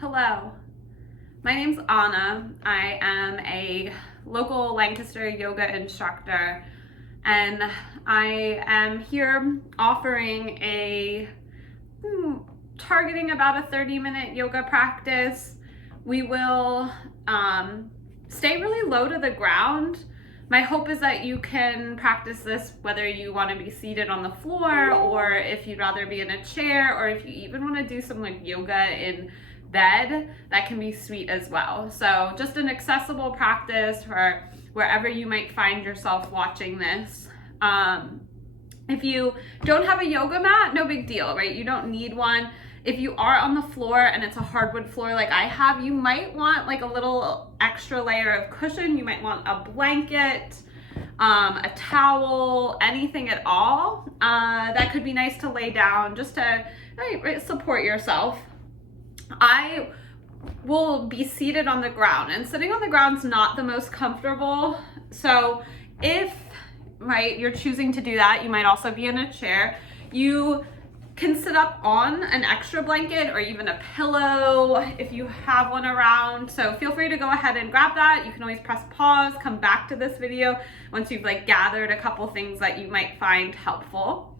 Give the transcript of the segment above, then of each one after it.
Hello, my name's Anna. I am a local Lancaster yoga instructor, and I am here offering targeting about a 30-minute yoga practice. We will stay really low to the ground. My hope is that you can practice this whether you want to be seated on the floor, or if you'd rather be in a chair, or if you even want to do some yoga in bed. That can be sweet as well. So just an accessible practice for wherever you might find yourself watching this. If you don't have a yoga mat, no big deal, right? You don't need one. If you are on the floor and it's a hardwood floor like I have, you might want a little extra layer of cushion. You might want a blanket, a towel, anything at all. That could be nice to lay down just to support yourself. I will be seated on the ground, and sitting on the ground is not the most comfortable. So if you're choosing to do that, you might also be in a chair. You can sit up on an extra blanket or even a pillow if you have one around. So feel free to go ahead and grab that. You can always press pause, come back to this video once you've gathered a couple things that you might find helpful.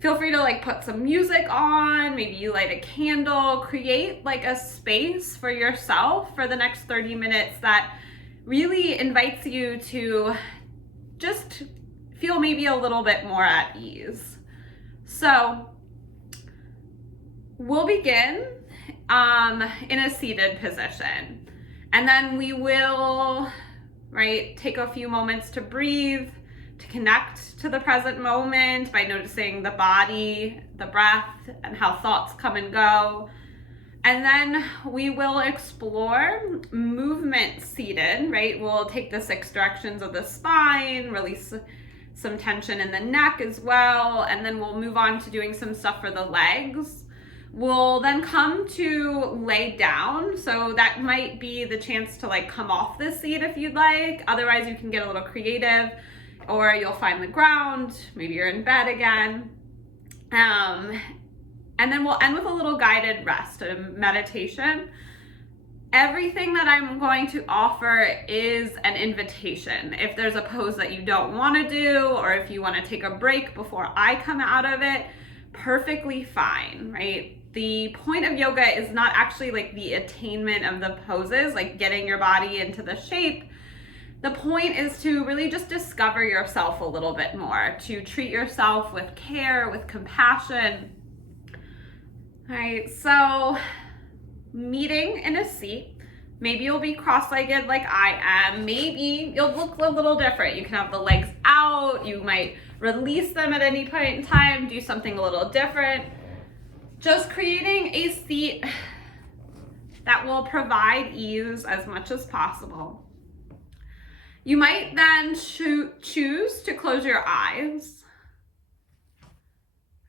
Feel free to put some music on, maybe you light a candle, create a space for yourself for the next 30 minutes that really invites you to just feel maybe a little bit more at ease. So we'll begin in a seated position, and then we will take a few moments to breathe, to connect to the present moment by noticing the body, the breath, and how thoughts come and go. And then we will explore movement seated, We'll take the 6 directions of the spine, release some tension in the neck as well, and then we'll move on to doing some stuff for the legs. We'll then come to lay down, so that might be the chance to come off the seat if you'd like. Otherwise, you can get a little creative, or you'll find the ground, maybe you're in bed again. And then we'll end with a little guided rest, a meditation. Everything that I'm going to offer is an invitation. If there's a pose that you don't want to do, or if you want to take a break before I come out of it, perfectly fine, The point of yoga is not actually the attainment of the poses, getting your body into the shape. The point is to really just discover yourself a little bit more, to treat yourself with care, with compassion. All right, so meeting in a seat. Maybe you'll be cross-legged like I am. Maybe you'll look a little different. You can have the legs out. You might release them at any point in time, do something a little different. Just creating a seat that will provide ease as much as possible. You might then choose to close your eyes.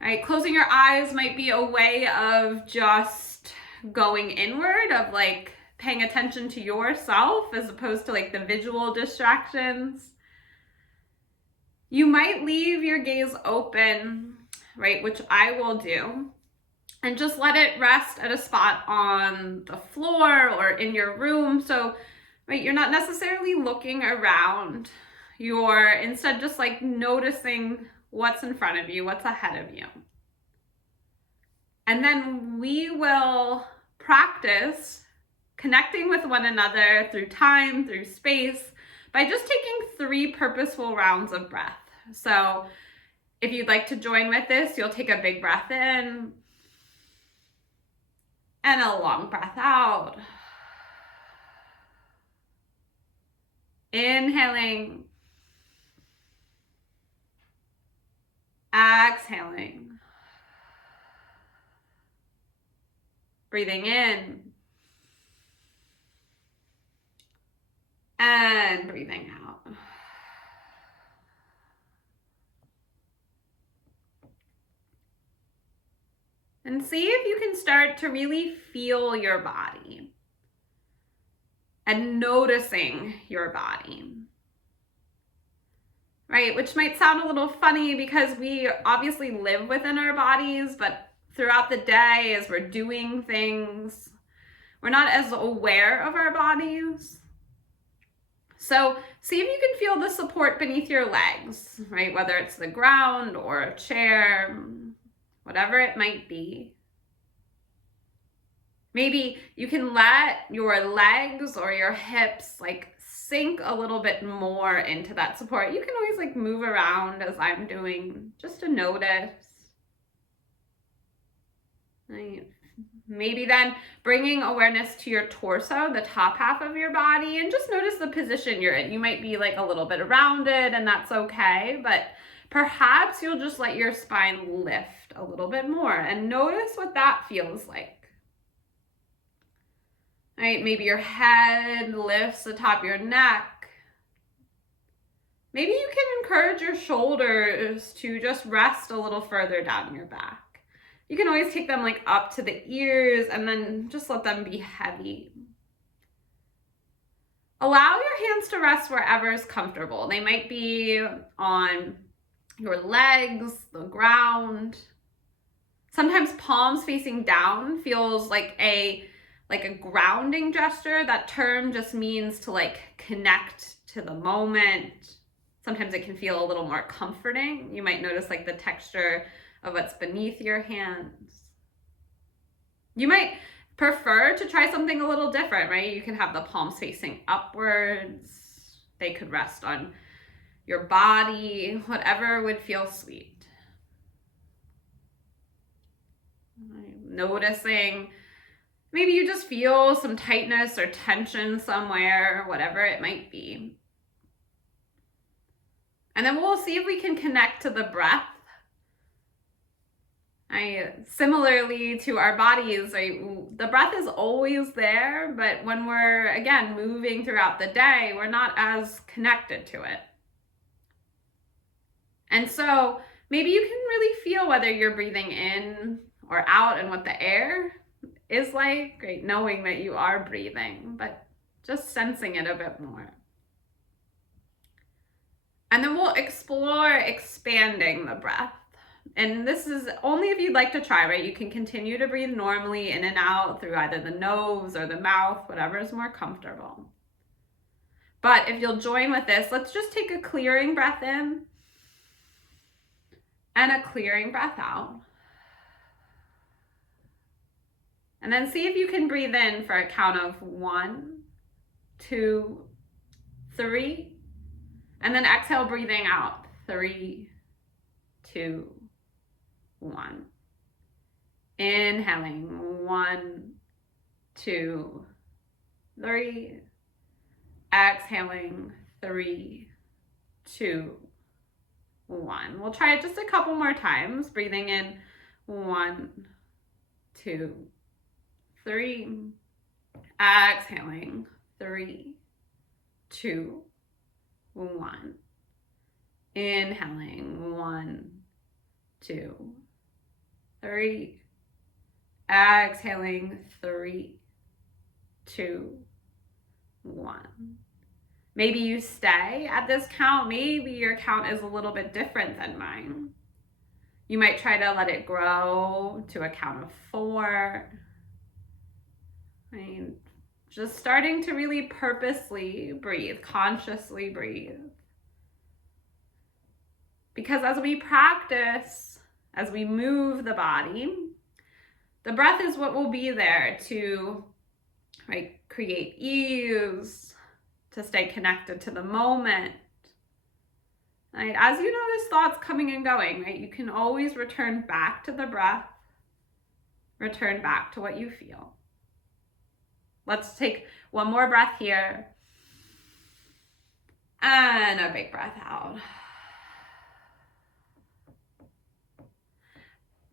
All right, closing your eyes might be a way of just going inward, of paying attention to yourself as opposed to the visual distractions. You might leave your gaze open, which I will do, and just let it rest at a spot on the floor or in your room. So you're not necessarily looking around. You're instead just noticing what's in front of you, what's ahead of you. And then we will practice connecting with one another through time, through space, by just taking 3 purposeful rounds of breath. So if you'd like to join with this, you'll take a big breath in and a long breath out. Inhaling, exhaling, breathing in, and breathing out. And see if you can start to really feel your body and noticing your body. Which might sound a little funny because we obviously live within our bodies, but throughout the day as we're doing things, we're not as aware of our bodies. So see if you can feel the support beneath your legs, right? Whether it's the ground or a chair, whatever it might be. Maybe you can let your legs or your hips like sink a little bit more into that support. You can always like move around as I'm doing just to notice. Right. Maybe then bringing awareness to your torso, the top half of your body, and just notice the position you're in. You might be like a little bit rounded, and that's okay, but perhaps you'll just let your spine lift a little bit more and notice what that feels like. Right, maybe your head lifts the top of your neck. Maybe you can encourage your shoulders to just rest a little further down your back. You can always take them like up to the ears and then just let them be heavy. Allow your hands to rest wherever is comfortable. They might be on your legs, the ground. Sometimes palms facing down feels like a grounding gesture. That term just means to like connect to the moment. Sometimes it can feel a little more comforting. You might notice like the texture of what's beneath your hands. You might prefer to try something a little different, right? You can have the palms facing upwards. They could rest on your body, whatever would feel sweet. Noticing maybe you just feel some tightness or tension somewhere, whatever it might be. And then we'll see if we can connect to the breath. Similarly to our bodies, the breath is always there, but when we're, again, moving throughout the day, we're not as connected to it. And so maybe you can really feel whether you're breathing in or out and what the air is like, right? Knowing that you are breathing, but just sensing it a bit more. And then we'll explore expanding the breath. And this is only if you'd like to try, right? You can continue to breathe normally in and out through either the nose or the mouth, whatever is more comfortable. But if you'll join with this, let's just take a clearing breath in and a clearing breath out. And then see if you can breathe in for a count of 1, 2, 3. And then exhale, breathing out. 3, 2, 1. Inhaling. 1, 2, 3. Exhaling. 3, 2, 1. We'll try it just a couple more times. Breathing in. 1, 2, 3. Exhaling. 3, 2, 1. Inhaling. 1, 2, 3. Exhaling. 3, 2, 1. Maybe you stay at this count. Maybe your count is a little bit different than mine. You might try to let it grow to a count of 4. Just starting to really purposely breathe, consciously breathe. Because as we practice, as we move the body, the breath is what will be there to, right, create ease, to stay connected to the moment. Right? As you notice thoughts coming and going, right, you can always return back to the breath, return back to what you feel. Let's take one more breath here. And a big breath out.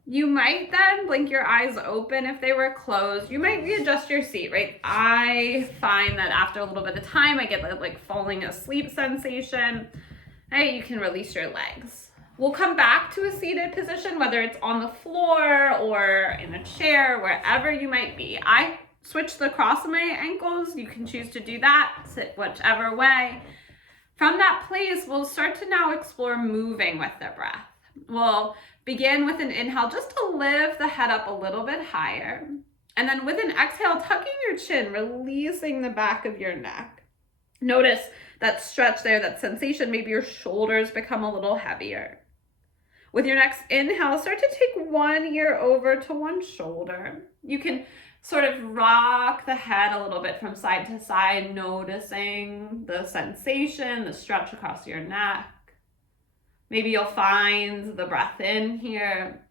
You might then blink your eyes open if they were closed. You might readjust your seat, right? I find that after a little bit of time, I get like falling asleep sensation. Right? You can release your legs. We'll come back to a seated position, whether it's on the floor or in a chair, wherever you might be. I switch the cross of my ankles. You can choose to do that, sit whichever way. From that place, we'll start to now explore moving with the breath. We'll begin with an inhale just to lift the head up a little bit higher. And then with an exhale, tucking your chin, releasing the back of your neck. Notice that stretch there, that sensation. Maybe your shoulders become a little heavier. With your next inhale, start to take one ear over to one shoulder. You can sort of rock the head a little bit from side to side, noticing the sensation, the stretch across your neck. Maybe you'll find the breath in here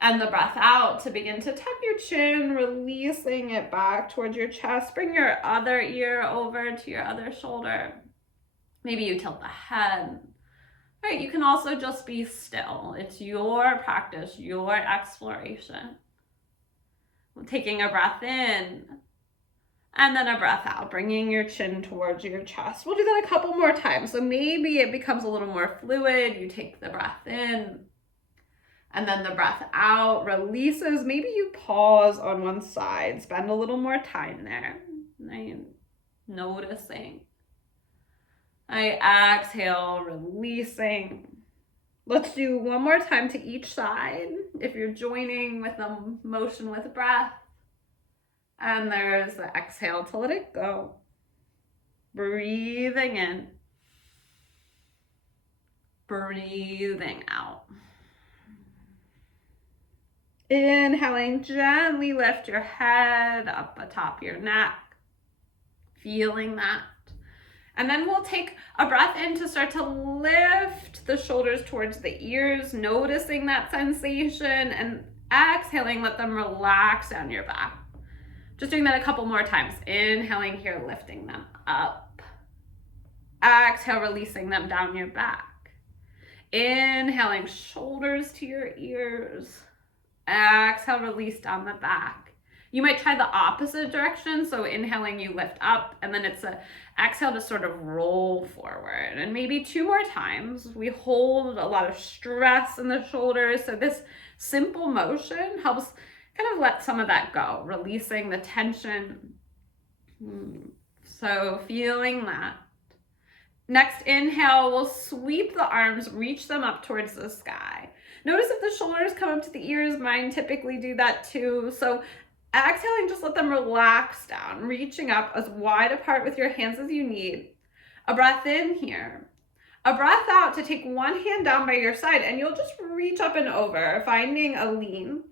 and the breath out to begin to tuck your chin, releasing it back towards your chest. Bring your other ear over to your other shoulder. Maybe you tilt the head. Right, you can also just be still. It's your practice, your exploration. Taking a breath in and then a breath out, bringing your chin towards your chest. We'll do that a couple more times. So maybe it becomes a little more fluid. You take the breath in and then the breath out releases. Maybe you pause on one side, spend a little more time there. Right? Noticing. I exhale, releasing. Let's do one more time to each side. If you're joining with the motion with breath. And there's the exhale to let it go. Breathing in. Breathing out. Inhaling, gently lift your head up atop your neck. Feeling that. And then we'll take a breath in to start to lift the shoulders towards the ears, noticing that sensation, and exhaling, let them relax down your back. Just doing that a couple more times. Inhaling here, lifting them up. Exhale, releasing them down your back. Inhaling, shoulders to your ears. Exhale, release down the back. You might try the opposite direction. So inhaling, you lift up, and then it's an exhale to sort of roll forward. And maybe 2 more times. We hold a lot of stress in the shoulders. So this simple motion helps kind of let some of that go, releasing the tension. So feeling that. Next inhale, we'll sweep the arms, reach them up towards the sky. Notice if the shoulders come up to the ears, mine typically do that too. So exhaling, just let them relax down, reaching up as wide apart with your hands as you need. A breath in here. A breath out to take one hand down by your side, and you'll just reach up and over, finding a lean,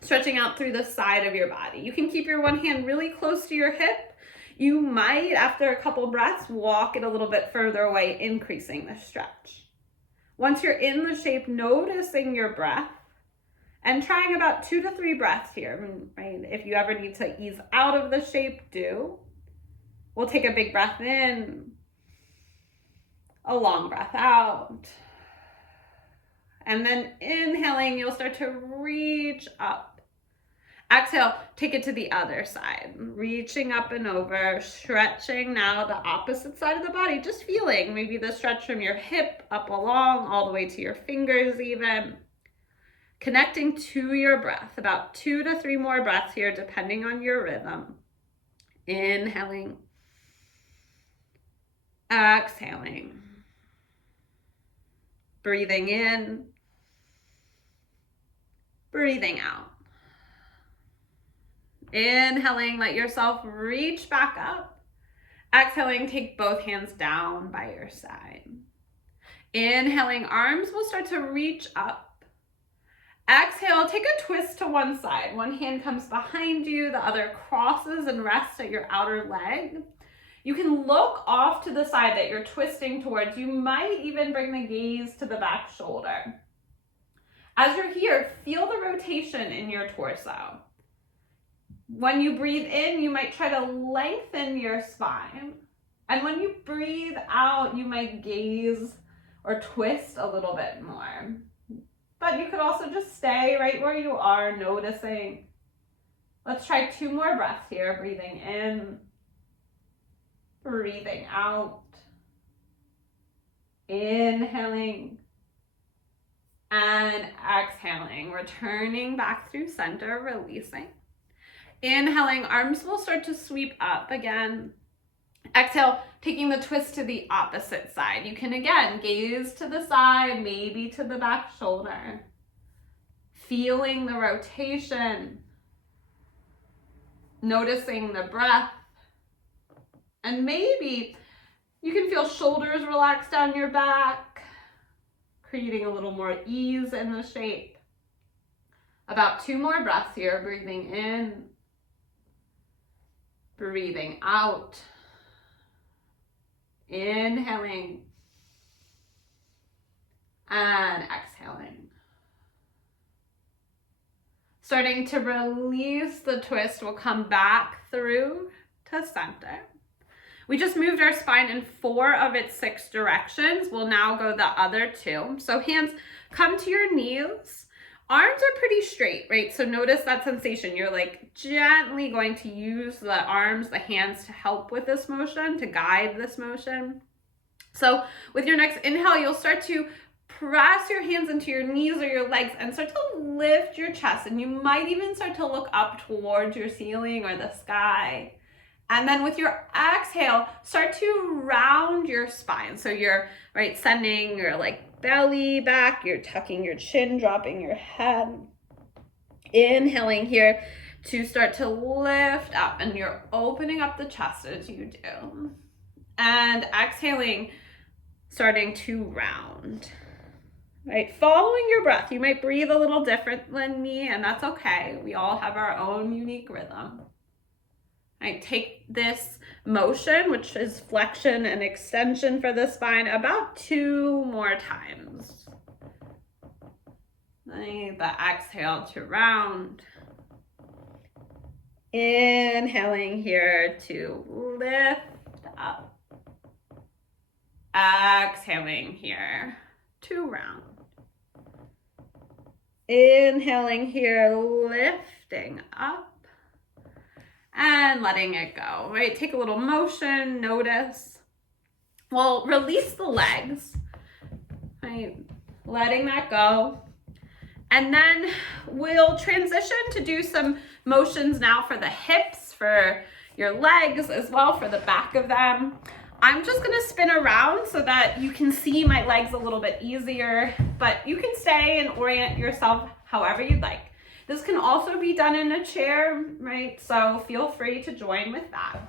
stretching out through the side of your body. You can keep your one hand really close to your hip. You might, after a couple breaths, walk it a little bit further away, increasing the stretch. Once you're in the shape, noticing your breath and trying about 2 to 3 breaths here, right? If you ever need to ease out of the shape, do. We'll take a big breath in, a long breath out. And then inhaling, you'll start to reach up. Exhale, take it to the other side, reaching up and over, stretching now the opposite side of the body, just feeling maybe the stretch from your hip up along, all the way to your fingers even. Connecting to your breath, about 2 to 3 more breaths here, depending on your rhythm. Inhaling, exhaling, breathing in, breathing out. Inhaling, let yourself reach back up. Exhaling, take both hands down by your side. Inhaling, arms will start to reach up. Exhale, take a twist to one side. One hand comes behind you, the other crosses and rests at your outer leg. You can look off to the side that you're twisting towards. You might even bring the gaze to the back shoulder. As you're here, feel the rotation in your torso. When you breathe in, you might try to lengthen your spine. And when you breathe out, you might gaze or twist a little bit more. But you could also just stay right where you are, noticing. Let's try 2 more breaths here. Breathing in, breathing out. Inhaling and exhaling, returning back through center, releasing. Inhaling, arms will start to sweep up again. Exhale, taking the twist to the opposite side. You can again gaze to the side, maybe to the back shoulder. Feeling the rotation. noticing the breath. And maybe you can feel shoulders relax down your back, creating a little more ease in the shape. About 2 more breaths here, breathing in, breathing out, inhaling, and exhaling. Starting to release the twist, we'll come back through to center. We just moved our spine in 4 of its 6 directions. We'll now go the other 2. So hands come to your knees. Arms are pretty straight, right? So notice that sensation. You're like gently going to use the arms, the hands to help with this motion, to guide this motion. So with your next inhale, you'll start to press your hands into your knees or your legs and start to lift your chest. And you might even start to look up towards your ceiling or the sky. And then with your exhale, start to round your spine. So you're sending your belly back, you're tucking your chin, dropping your head. Inhaling here to start to lift up, and you're opening up the chest as you do. And exhaling, starting to round. Following your breath. You might breathe a little different than me, and that's okay. We all have our own unique rhythm. Take this motion, which is flexion and extension for the spine, about 2 more times. The exhale to round. Inhaling here to lift up. Exhaling here to round. Inhaling here, lifting up. And letting it go, Take a little motion, notice. We'll release the legs, Letting that go. And then we'll transition to do some motions now for the hips, for your legs, as well for the back of them. I'm just gonna spin around so that you can see my legs a little bit easier, but you can stay and orient yourself however you'd like. This can also be done in a chair, So feel free to join with that.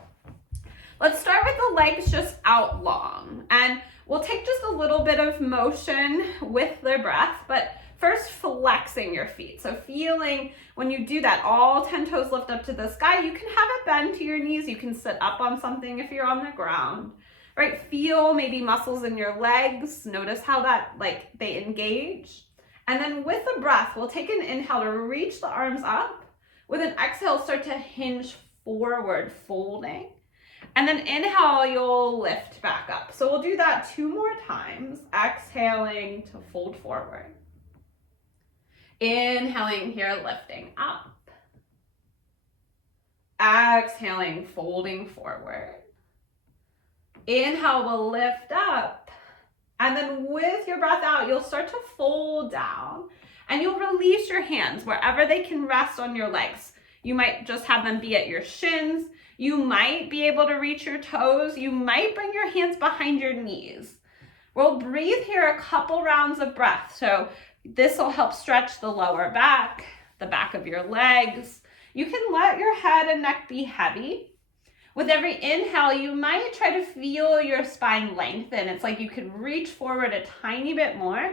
Let's start with the legs just out long. And we'll take just a little bit of motion with the breath, but first flexing your feet. So feeling when you do that, all 10 toes lift up to the sky. You can have it bend to your knees. You can sit up on something if you're on the ground, Feel maybe muscles in your legs. Notice how that, they engage. And then with the breath, we'll take an inhale to reach the arms up. With an exhale, start to hinge forward, folding. And then inhale, you'll lift back up. So we'll do that 2 more times. Exhaling to fold forward. Inhaling here, lifting up. Exhaling, folding forward. Inhale will lift up. And then with your breath out, you'll start to fold down and you'll release your hands wherever they can rest on your legs. You might just have them be at your shins. You might be able to reach your toes. You might bring your hands behind your knees. We'll breathe here a couple rounds of breath. So this will help stretch the lower back, the back of your legs. You can let your head and neck be heavy. With every inhale, you might try to feel your spine lengthen. It's like you can reach forward a tiny bit more.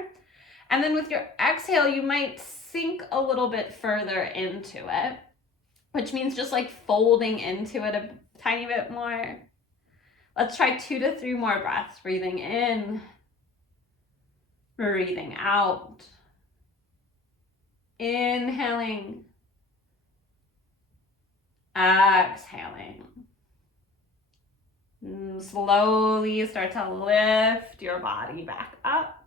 And then with your exhale, you might sink a little bit further into it, which means just folding into it a tiny bit more. Let's try 2 to 3 more breaths. Breathing in, breathing out. Inhaling, exhaling. Slowly start to lift your body back up.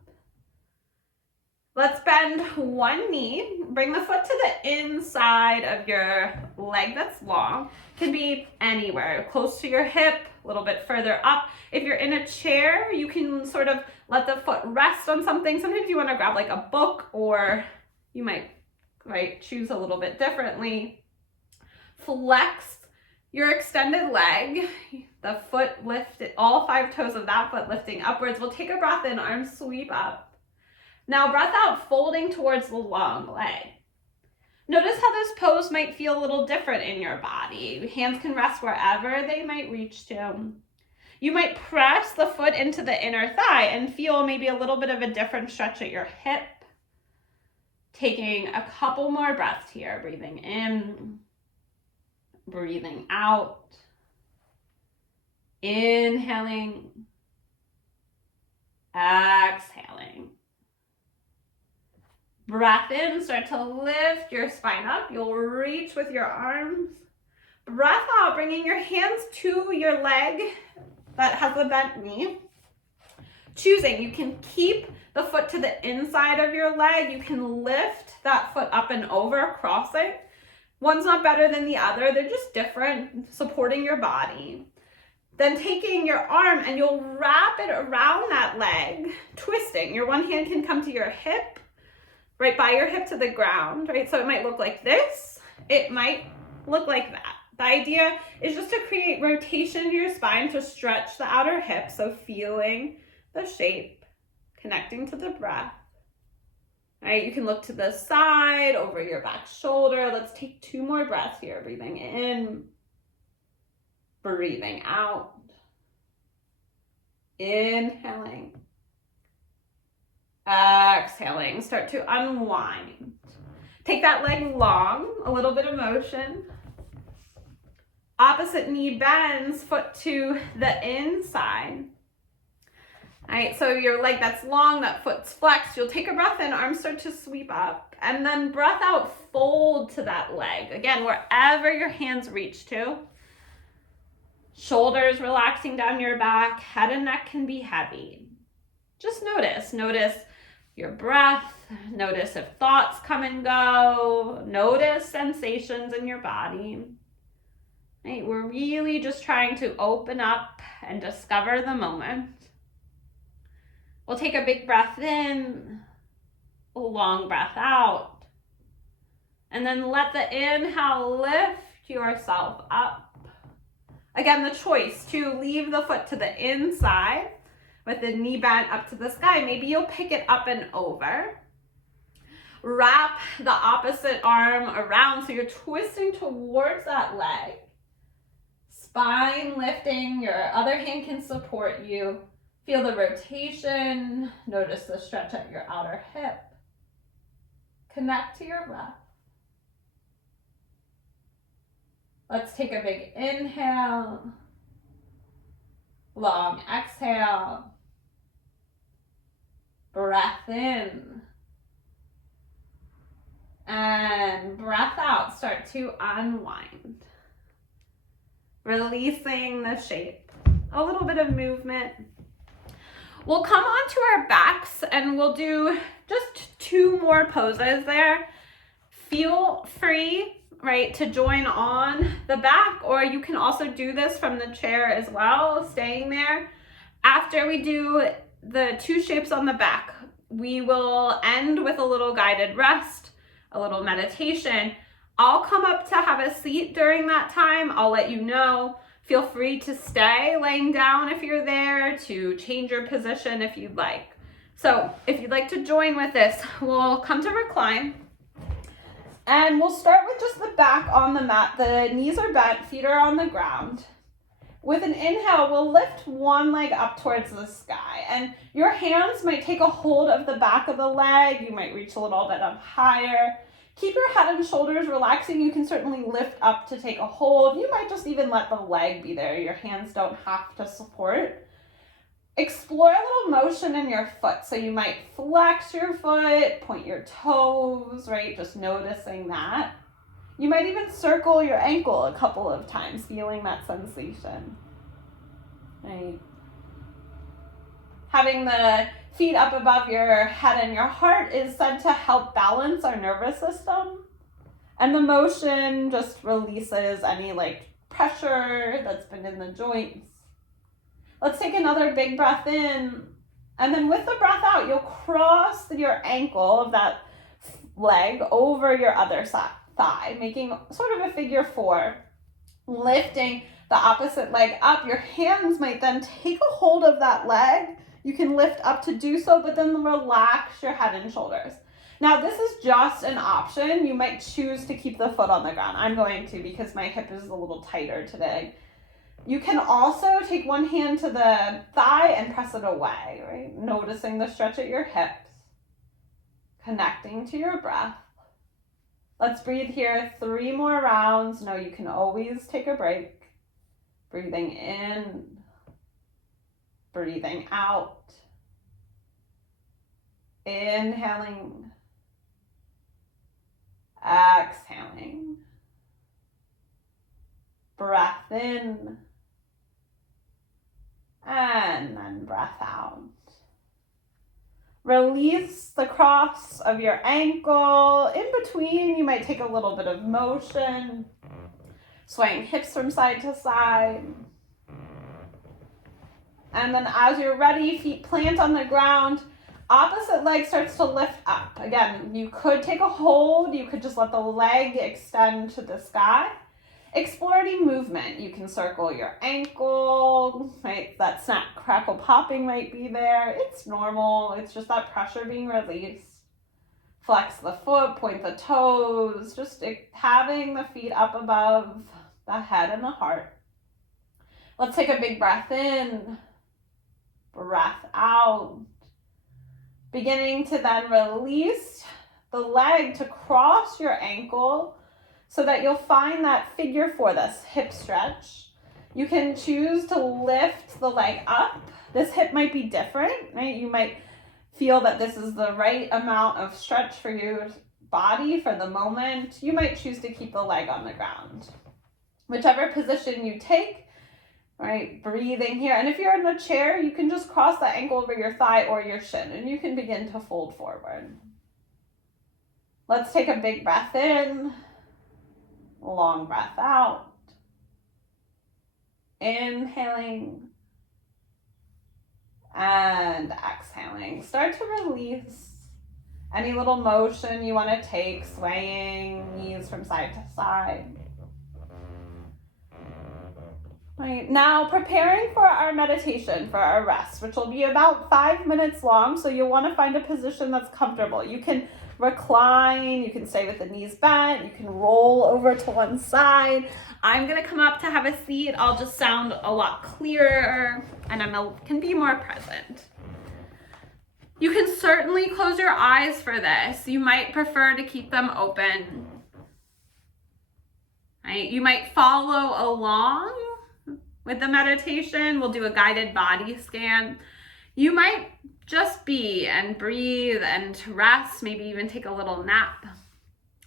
Let's bend one knee. Bring the foot to the inside of your leg that's long. Can be anywhere, close to your hip, a little bit further up. If you're in a chair, you can sort of let the foot rest on something. Sometimes you want to grab a book, or you might choose a little bit differently. Flex your extended leg, the foot lifted, all 5 toes of that foot lifting upwards. We'll take a breath in, arms sweep up. Now breath out, folding towards the long leg. Notice how this pose might feel a little different in your body. Hands can rest wherever they might reach to. You might press the foot into the inner thigh and feel maybe a little bit of a different stretch at your hip. Taking a couple more breaths here, breathing in, breathing out, inhaling, exhaling. Breath in, start to lift your spine up. You'll reach with your arms. Breath out, bringing your hands to your leg that has the bent knee. Choosing, you can keep the foot to the inside of your leg. You can lift that foot up and over, crossing. One's not better than the other. They're just different, supporting your body. Then taking your arm and you'll wrap it around that leg, twisting. Your one hand can come to your hip, right by your hip to the ground, right? So it might look like this. It might look like that. The idea is just to create rotation in your spine to stretch the outer hip. So feeling the shape, connecting to the breath. All right, you can look to the side, over your back shoulder. Let's take 2 more breaths here. Breathing in, breathing out, inhaling, exhaling. Start to unwind. Take that leg long, a little bit of motion. Opposite knee bends, foot to the inside. All right, so your leg that's long, that foot's flexed. You'll take a breath in, arms start to sweep up, and then breath out, fold to that leg. Again, wherever your hands reach to. Shoulders relaxing down your back, head and neck can be heavy. Just notice your breath, notice if thoughts come and go, notice sensations in your body. Right? We're really just trying to open up and discover the moment. We'll take a big breath in, a long breath out, and then let the inhale lift yourself up. Again, the choice to leave the foot to the inside with the knee bent up to the sky. Maybe you'll pick it up and over. Wrap the opposite arm around so you're twisting towards that leg. Spine lifting, your other hand can support you. Feel the rotation. Notice the stretch at your outer hip. Connect to your breath. Let's take a big inhale. Long exhale. Breath in. And breath out. Start to unwind. Releasing the shape. A little bit of movement. We'll come onto our backs and we'll do just 2 more poses there. Feel free, right, to join on the back, or you can also do this from the chair as well, staying there. After we do the 2 shapes on the back, we will end with a little guided rest, a little meditation. I'll come up to have a seat during that time. I'll let you know. Feel free to stay laying down if you're there, to change your position if you'd like. So if you'd like to join with this, we'll come to recline. And we'll start with just the back on the mat. The knees are bent, feet are on the ground. With an inhale, we'll lift one leg up towards the sky. And your hands might take a hold of the back of the leg. You might reach a little bit up higher. Keep your head and shoulders relaxing. You can certainly lift up to take a hold. You might just even let the leg be there. Your hands don't have to support. Explore a little motion in your foot. So you might flex your foot, point your toes, right? Just noticing that. You might even circle your ankle a couple of times, feeling that sensation, right? Having the feet up above your head and your heart is said to help balance our nervous system. And the motion just releases any pressure that's been in the joints. Let's take another big breath in. And then with the breath out, you'll cross your ankle of that leg over your other thigh, making sort of a figure 4. Lifting the opposite leg up. Your hands might then take a hold of that leg. You can lift up to do so, but then relax your head and shoulders. Now, this is just an option. You might choose to keep the foot on the ground. I'm going to because my hip is a little tighter today. You can also take one hand to the thigh and press it away, right? Noticing the stretch at your hips, connecting to your breath. Let's breathe here 3 more rounds. No, you can always take a break. Breathing in, breathing out. Inhaling, exhaling. Breath in, and then breath out. Release the cross of your ankle. In between, you might take a little bit of motion, swaying hips from side to side. And then as you're ready, feet plant on the ground. Opposite leg starts to lift up. Again, you could take a hold. You could just let the leg extend to the sky. Explore any movement. You can circle your ankle, right? That snap, crackle, popping might be there. It's normal. It's just that pressure being released. Flex the foot, point the toes, just having the feet up above the head and the heart. Let's take a big breath in, breath out. Beginning to then release the leg to cross your ankle so that you'll find that figure 4, this hip stretch. You can choose to lift the leg up. This hip might be different, right? You might feel that this is the right amount of stretch for your body for the moment. You might choose to keep the leg on the ground. Whichever position you take, right? Breathing here. And if you're in a chair, you can just cross the ankle over your thigh or your shin and you can begin to fold forward. Let's take a big breath in. Long breath out. Inhaling and exhaling. Start to release any little motion you want to take, swaying knees from side to side. Right, now preparing for our meditation, for our rest, which will be about 5 minutes long, so you'll want to find a position that's comfortable. You can recline, you can stay with the knees bent, you can roll over to one side. I'm going to come up to have a seat. I'll just sound a lot clearer and can be more present. You can certainly close your eyes for this. You might prefer to keep them open. Right? You might follow along with the meditation. We'll do a guided body scan. You might just be and breathe and rest, maybe even take a little nap.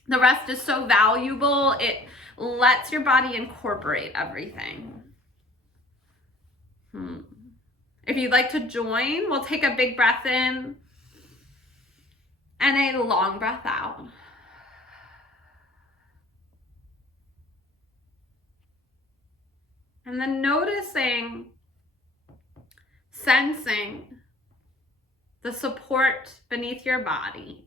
The rest is so valuable. It lets your body incorporate everything. If you'd like to join, we'll take a big breath in and a long breath out. And then noticing, sensing the support beneath your body.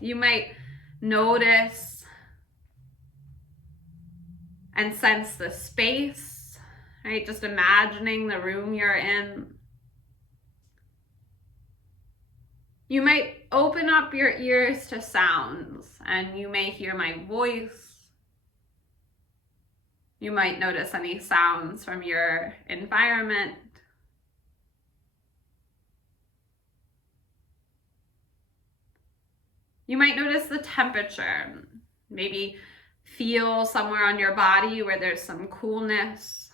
You might notice and sense the space, right? Just imagining the room you're in. You might open up your ears to sounds, and you may hear my voice. You might notice any sounds from your environment. You might notice the temperature, maybe feel somewhere on your body where there's some coolness.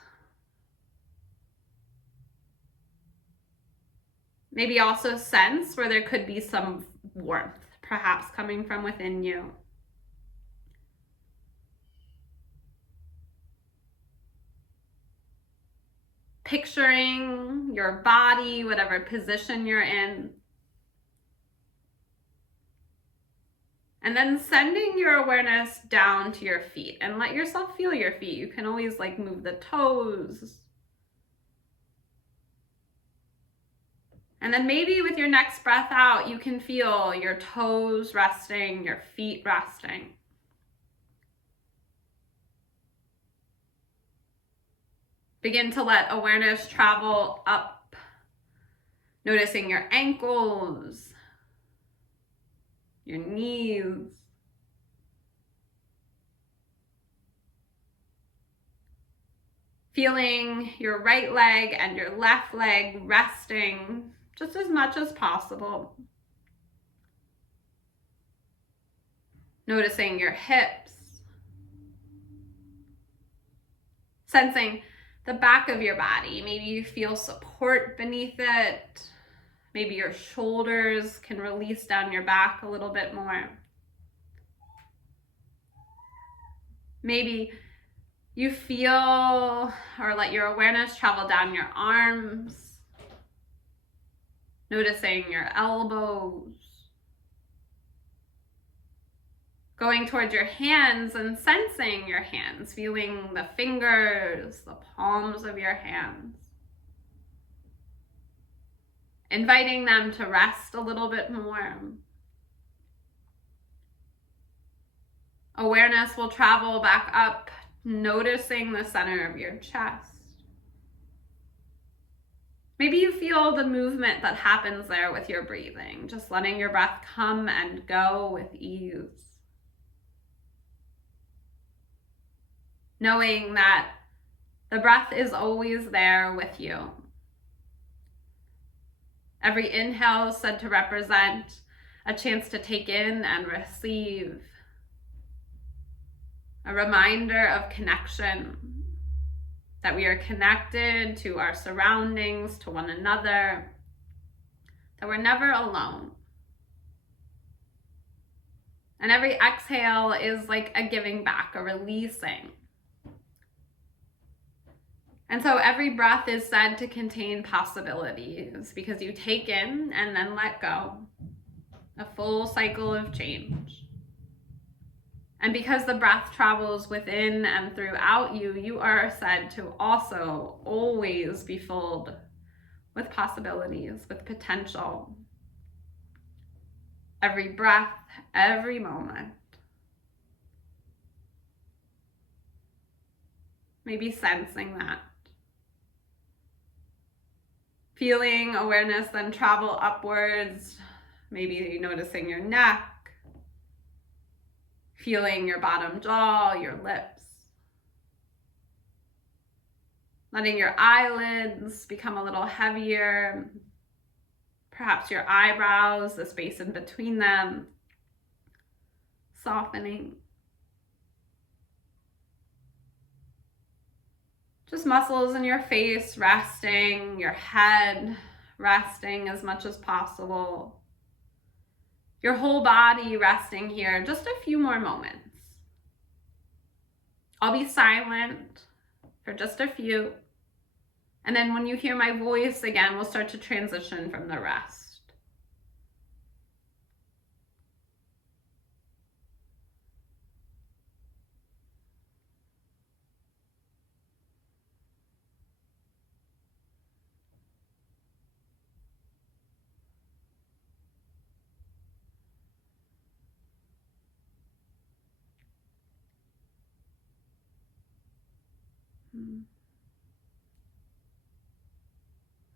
Maybe also sense where there could be some warmth, perhaps coming from within you. Picturing your body, whatever position you're in. And then sending your awareness down to your feet and let yourself feel your feet. You can always move the toes. And then maybe with your next breath out, you can feel your toes resting, your feet resting. Begin to let awareness travel up, noticing your ankles, your knees, feeling your right leg and your left leg resting just as much as possible. Noticing your hips, sensing the back of your body. Maybe you feel support beneath it. Maybe your shoulders can release down your back a little bit more. Maybe you feel or let your awareness travel down your arms, noticing your elbows, going towards your hands and sensing your hands, feeling the fingers, the palms of your hands. Inviting them to rest a little bit more. Awareness will travel back up, noticing the center of your chest. Maybe you feel the movement that happens there with your breathing, just letting your breath come and go with ease. Knowing that the breath is always there with you. Every inhale is said to represent a chance to take in and receive. A reminder of connection, that we are connected to our surroundings, to one another, that we're never alone. And every exhale is like a giving back, a releasing. And so every breath is said to contain possibilities because you take in and then let go. A full cycle of change. And because the breath travels within and throughout you, you are said to also always be filled with possibilities, with potential. Every breath, every moment. Maybe sensing that. Feeling awareness then travel upwards, maybe noticing your neck, feeling your bottom jaw, your lips. Letting your eyelids become a little heavier, perhaps your eyebrows, the space in between them, softening. Just muscles in your face resting, your head resting as much as possible. Your whole body resting here, just a few more moments. I'll be silent for just a few. And then when you hear my voice again, we'll start to transition from the rest.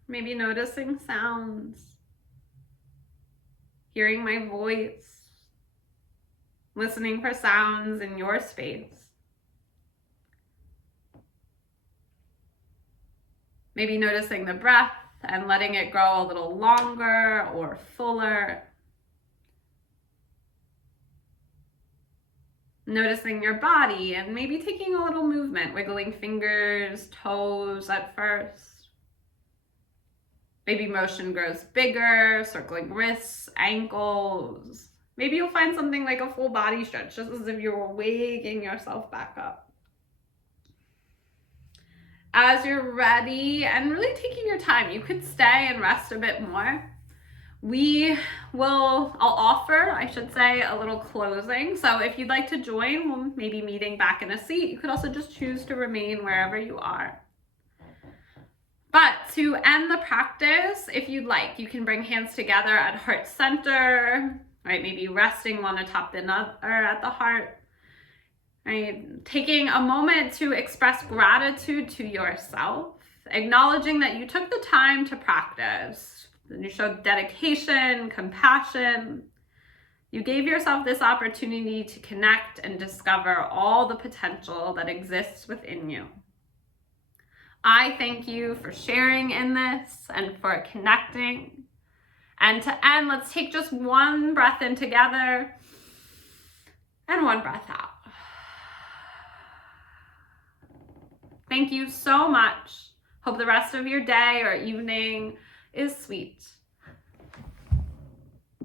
Maybe noticing sounds, hearing my voice, listening for sounds in your space. Maybe noticing the breath and letting it grow a little longer or fuller. Noticing your body and maybe taking a little movement, wiggling fingers, toes at first. Maybe motion grows bigger, circling wrists, ankles. Maybe you'll find something like a full body stretch, just as if you were waking yourself back up. As you're ready and really taking your time, you could stay and rest a bit more. I'll offer a little closing. So if you'd like to join, we'll maybe meeting back in a seat. You could also just choose to remain wherever you are. But to end the practice, if you'd like, you can bring hands together at heart center, right? Maybe resting one atop the other at the heart. right? Taking a moment to express gratitude to yourself, acknowledging that you took the time to practice, and you showed dedication, compassion. You gave yourself this opportunity to connect and discover all the potential that exists within you. I thank you for sharing in this and for connecting. And to end, let's take just one breath in together and one breath out. Thank you so much. Hope the rest of your day or evening is sweet.